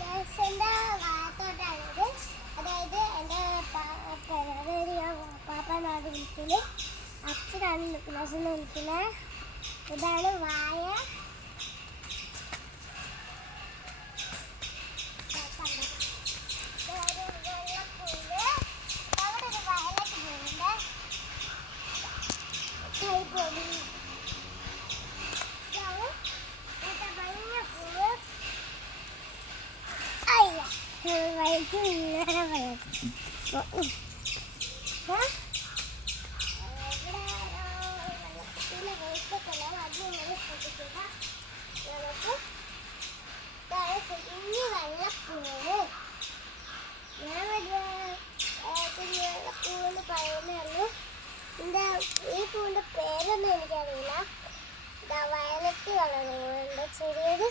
നെൽസന്റെ വാഴത്തോട്ടാണിത്. അതായത് എൻ്റെ പാപ്പാനാട് വിളിക്കല് അച്ഛനാണ് നെൽസനെ വിളിക്കുന്നത്. ഇതാണ് വാഴ. ഈ പൂവിന്റെ പേരൊന്നും എനിക്കറിയില്ല. വയലറ്റ് കളറുണ്ട് ചെറിയത്.